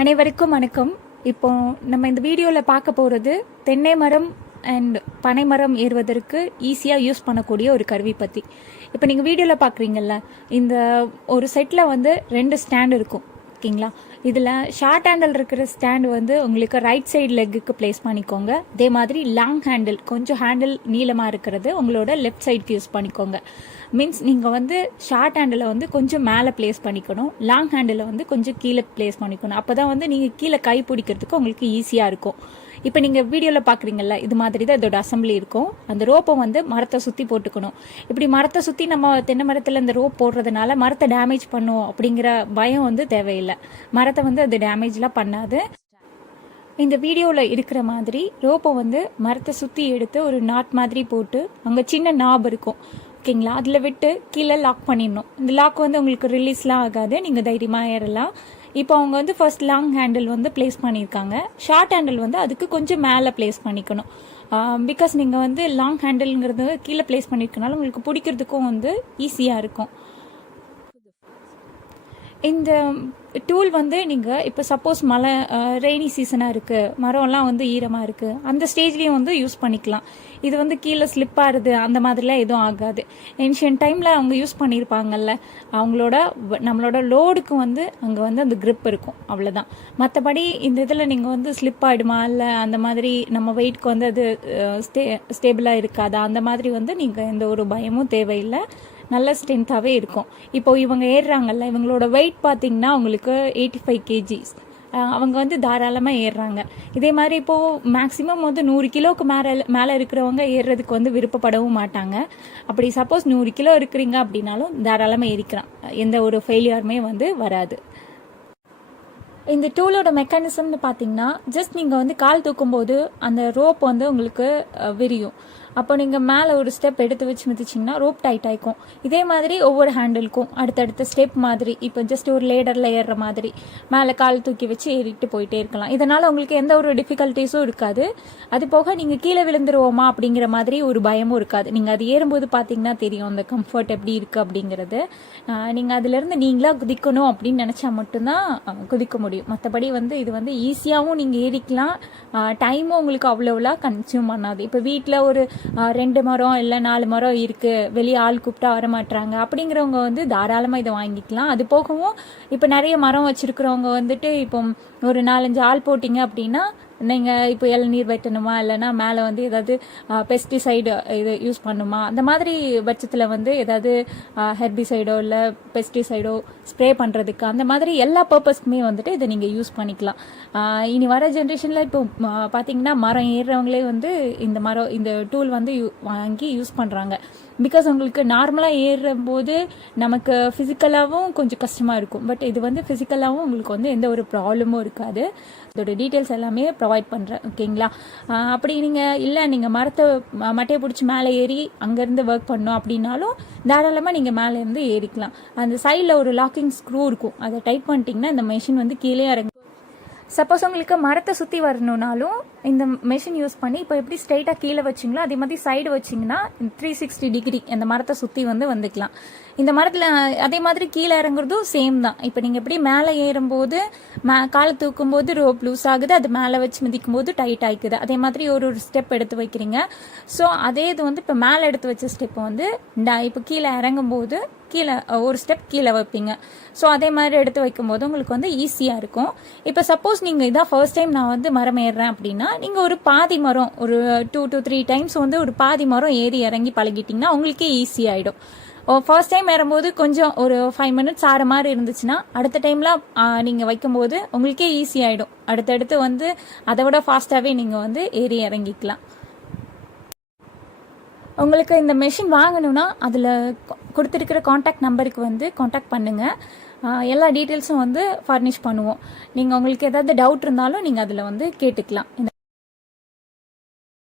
அனைவருக்கும் வணக்கம். இப்போ நம்ம இந்த வீடியோவில் பார்க்க போகிறது தென்னை மரம் அண்ட் பனை மரம் ஏறுவதற்கு ஈஸியாக யூஸ் பண்ணக்கூடிய ஒரு கருவி பற்றி இப்போ நீங்கள் வீடியோவில் பார்க்குறீங்கல்ல இந்த ஒரு செட்டில் வந்து ரெண்டு ஸ்டாண்ட் இருக்கும். ஓகேங்களா? இதில் ஷார்ட் ஹேண்டில் இருக்கிற ஸ்டாண்ட் வந்து உங்களுக்கு ரைட் சைடு லெக்குக்கு ப்ளேஸ் பண்ணிக்கோங்க. அதே மாதிரி லாங் ஹேண்டில் கொஞ்சம் ஹேண்டில் நீளமாக இருக்கிறது உங்களோட லெஃப்ட் சைடுக்கு யூஸ் பண்ணிக்கோங்க. மீன்ஸ் நீங்கள் வந்து ஷார்ட் ஹேண்டில் வந்து கொஞ்சம் மேலே ப்ளேஸ் பண்ணிக்கணும். லாங் ஹேண்டில் வந்து கொஞ்சம் கீழே ப்ளேஸ் பண்ணிக்கணும். அப்போ தான் வந்து நீங்கள் கீழே கை பிடிக்கிறதுக்கு உங்களுக்கு ஈஸியாக இருக்கும். இப்போ நீங்கள் வீடியோவில் பார்க்குறீங்கல்ல இது மாதிரி தான் இதோட அசம்பிளி இருக்கும். அந்த ரோப்பை வந்து மரத்தை சுற்றி போட்டுக்கணும். இப்படி மரத்தை சுற்றி நம்ம தென்னை மரத்தில் இந்த ரோப் போடுறதுனால மரத்தை டேமேஜ் பண்ணுவோம் அப்படிங்கிற பயம் வந்து தேவையில்லை. மரத்தை வந்து அது டேமேஜ்லாம் பண்ணாது. இந்த வீடியோவில் இருக்கிற மாதிரி ரோப்பை வந்து மரத்தை சுற்றி எடுத்து ஒரு நாட் மாதிரி போட்டு அங்கே சின்ன நாப் இருக்கும். ஓகேங்களா? அதில் விட்டு கீழே லாக் பண்ணிடணும். இந்த லாக் வந்து உங்களுக்கு ரிலீஸ்லாம் ஆகாது. நீங்கள் தைரியமாக ஏறலாம். இப்போ அவங்க வந்து ஃபர்ஸ்ட் லாங் ஹேண்டில் வந்து ப்ளேஸ் பண்ணியிருக்காங்க. ஷார்ட் ஹேண்டில் வந்து அதுக்கு கொஞ்சம் மேலே ப்ளேஸ் பண்ணிக்கணும். பிகாஸ் நீங்கள் வந்து லாங் ஹேண்டில்ங்கிறது கீழே ப்ளேஸ் பண்ணியிருக்கனால உங்களுக்கு பிடிக்கிறதுக்கும் வந்து ஈஸியாக இருக்கும். இந்த டூல் வந்து நீங்கள் இப்போ சப்போஸ் மழை ரெய்னி சீசனாக இருக்குது மரம்லாம் வந்து ஈரமாக இருக்குது அந்த ஸ்டேஜ்லேயும் வந்து யூஸ் பண்ணிக்கலாம். இது வந்து கீழே ஸ்லிப் ஆகுது அந்த மாதிரிலாம் எதுவும் ஆகாது. ஏன்ஷியன் டைமில் அவங்க யூஸ் பண்ணியிருப்பாங்கல்ல அவங்களோட நம்மளோட லோடுக்கு வந்து அங்கே வந்து அந்த க்ரிப் இருக்கும். அவ்வளோதான் மற்றபடி இந்த இதில் நீங்கள் வந்து ஸ்லிப் ஆகிடுமா இல்லை அந்த மாதிரி நம்ம வெயிட்க்கு வந்து அது ஸ்டே ஸ்டேபிளாக இருக்காதா? அந்த மாதிரி வந்து நீங்கள் எந்த ஒரு பயமும் தேவையில்லை. நல்ல ஸ்ட்ரென்த்தாகவே இருக்கும். இப்போ இவங்க ஏறுறாங்கல்ல இவங்களோட வெயிட் பார்த்தீங்கன்னா உங்களுக்கு எயிட்டி ஃபைவ் கேஜிஸ் அவங்க வந்து தாராளமாக ஏறுறாங்க. இதே மாதிரி இப்போது மேக்ஸிமம் வந்து நூறு கிலோவுக்கு மேலே மேலே இருக்கிறவங்க ஏறுறதுக்கு வந்து விருப்பப்படவும் மாட்டாங்க. அப்படி சப்போஸ் நூறு கிலோ இருக்கிறீங்க அப்படின்னாலும் தாராளமாக ஏறிக்கிறான் எந்த ஒரு ஃபெயிலியருமே வந்து வராது. இந்த டூலோட மெக்கானிசம்னு பார்த்தீங்கன்னா ஜஸ்ட் நீங்கள் வந்து கால் தூக்கும்போது அந்த ரோப் வந்து உங்களுக்கு விரியும். அப்போ நீங்கள் மேலே ஒரு ஸ்டெப் எடுத்து வச்சு மிதிச்சிங்கன்னா ரோப் டைட் ஆகிக்கும் இதே மாதிரி ஒவ்வொரு ஹேண்டிலுக்கும் அடுத்தடுத்த ஸ்டெப் மாதிரி இப்போ ஜஸ்ட் ஒரு லேடரில் ஏறுற மாதிரி மேலே கால் தூக்கி வச்சு ஏறிட்டு போயிட்டே இருக்கலாம். இதனால் உங்களுக்கு எந்த ஒரு டிஃபிகல்ட்டிஸும் இருக்காது. அது போக நீங்கள் கீழே விழுந்துருவோமா அப்படிங்கிற மாதிரி ஒரு பயமும் இருக்காது. நீங்கள் அது ஏறும்போது பார்த்தீங்கன்னா தெரியும் அந்த கம்ஃபர்ட் எப்படி இருக்குது அப்படிங்கிறது. நீங்கள் அதுலேருந்து நீங்களாக குதிக்கணும் அப்படின்னு நினச்சா மட்டும்தான் குதிக்க முடியும். மற்றபடி வந்து இது வந்து ஈஸியாகவும் நீங்கள் ஏறிக்கலாம். டைமும் உங்களுக்கு அவ்வளோவெல்லாம் கன்சியூம் பண்ணாது. இப்போ வீட்டில் ஒரு ரெண்டு மரம் இல்லை நாலு மரம் இருக்குது வெளியே ஆள் கூப்பிட்டா வர மாட்றாங்க அப்படிங்கிறவங்க வந்து தாராளமாக இதை வாங்கிக்கலாம். அது போகவும் இப்போ நிறைய மரம் வச்சுருக்கிறவங்க வந்துட்டு இப்போ ஒரு நாலஞ்சு ஆள் போட்டிங்க அப்படின்னா நீங்கள் இப்போ இளநீர் வெட்டணுமா? இல்லைன்னா மேலே வந்து ஏதாவது பெஸ்டிசைடு இது யூஸ் பண்ணுமா? அந்த மாதிரி பட்சத்தில் வந்து ஏதாவது ஹெர்பிசைடோ இல்லை பெஸ்டிசைடோ ஸ்ப்ரே பண்ணுறதுக்கு அந்த மாதிரி எல்லா பர்பஸ்க்குமே வந்துட்டு இதை நீங்கள் யூஸ் பண்ணிக்கலாம். இனி வர ஜென்ரேஷனில் இப்போ பார்த்தீங்கன்னா மரம் ஏறுறவங்களே வந்து இந்த மரம் இந்த டூல் வந்து யூ- வாங்கி யூஸ் பண்ணுறாங்க பிகாஸ் உங்களுக்கு நார்மலாக ஏறும்போது நமக்கு ஃபிசிக்கலாகவும் கொஞ்சம் கஷ்டமாக இருக்கும். பட் இது வந்து ஃபிசிக்கலாகவும் உங்களுக்கு வந்து எந்த ஒரு ப்ராப்ளமும் இருக்காது. இதோட டீட்டெயில்ஸ் எல்லாமே ப்ரொவைட் பண்ணுறேன் ஓகேங்களா அப்படி நீங்கள் இல்லை நீங்கள் மரத்தை மட்டையை பிடிச்சி மேலே ஏறி அங்கேருந்து ஒர்க் பண்ணோம் அப்படின்னாலும் தாராளமாக நீங்கள் மேலே இருந்து ஏறிக்கலாம். அந்த சைடில் ஒரு லாக்கிங் ஸ்க்ரூ இருக்கும். அதை டைப் பண்ணிட்டீங்கன்னா இந்த மெஷின் வந்து கீழே இறங்கும். சப்போஸ் உங்களுக்கு மரத்தை சுற்றி வரணும்னாலும் இந்த மெஷின் யூஸ் பண்ணி இப்போ எப்படி ஸ்ட்ரைட்டாக கீழே வச்சிங்களோ அதே மாதிரி சைடு வச்சிங்கன்னா த்ரீ சிக்ஸ்டி டிகிரி இந்த மரத்தை சுற்றி வந்து வந்துக்கலாம். இந்த மரத்தில் அதே மாதிரி கீழே இறங்குறதும் சேம் தான். இப்போ நீங்கள் எப்படி மேலே ஏறும்போது மே காலை தூக்கும்போது ரோப் லூஸ் ஆகுது அது மேலே வச்சு மிதிக்கும் போது டைட் ஆகிக்குது அதே மாதிரி ஒரு ஒரு ஸ்டெப் எடுத்து வைக்கிறீங்க. ஸோ அதே இது வந்து இப்போ மேலே எடுத்து வச்ச ஸ்டெப் வந்து இப்போ கீழே இறங்கும்போது கீழே ஒரு ஸ்டெப் கீழே வைப்பீங்க. ஸோ அதே மாதிரி எடுத்து வைக்கும்போது உங்களுக்கு வந்து ஈஸியாக இருக்கும். இப்போ சப்போஸ் நீங்கள் இதான் ஃபர்ஸ்ட் டைம் நான் வந்து மரம் ஏறுறேன் அப்படின்னா நீங்கள் ஒரு பாதி மரம் ஒரு டூ டு த்ரீ டைம்ஸ் வந்து ஒரு பாதி மரம் ஏறி இறங்கி பழகிட்டிங்கன்னா உங்களுக்கே ஈஸி ஆகிடும் ஃபர்ஸ்ட் டைம் ஏறும்போது கொஞ்சம் ஒரு ஃபைவ் மினிட்ஸ் ஆற மாதிரி இருந்துச்சுன்னா அடுத்த டைம்லாம் நீங்கள் வைக்கும்போது உங்களுக்கே ஈஸி ஆகிடும் அடுத்தடுத்து வந்து அதை விட ஃபாஸ்ட்டாகவே நீங்கள் வந்து ஏறி இறங்கிக்கலாம். உங்களுக்கு இந்த மெஷின் வாங்கணும்னா அதில் கொடுத்துருக்கிற காண்டாக்ட் நம்பருக்கு வந்து காண்டாக்ட் பண்ணுங்கள் எல்லா டீட்டெயில்ஸும் வந்து ஃபர்னிஷ் பண்ணுவோம். நீங்கள் உங்களுக்கு ஏதாவது டவுட் இருந்தாலும் நீங்கள் அதில் வந்து கேட்டுக்கலாம். இந்த